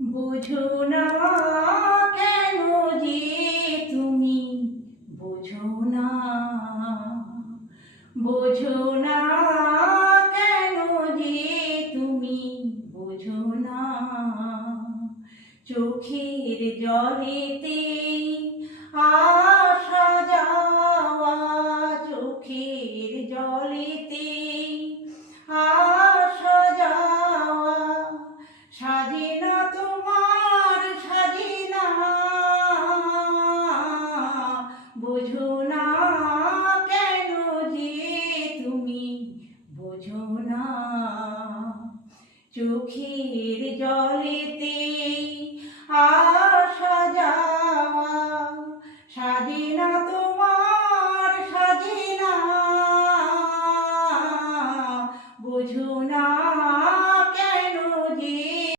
বোঝো না কেন যে তুমি বোঝো না, বোঝো না কেন যে তুমি বোঝো না। চোখের জলেতে আসা যাওয়া, চোখের জলেতে আসা যাওয়া, সাজে না তোমার সাজে না। বোঝো না কেন যে তুমি বোঝো না। চোখের জলেতে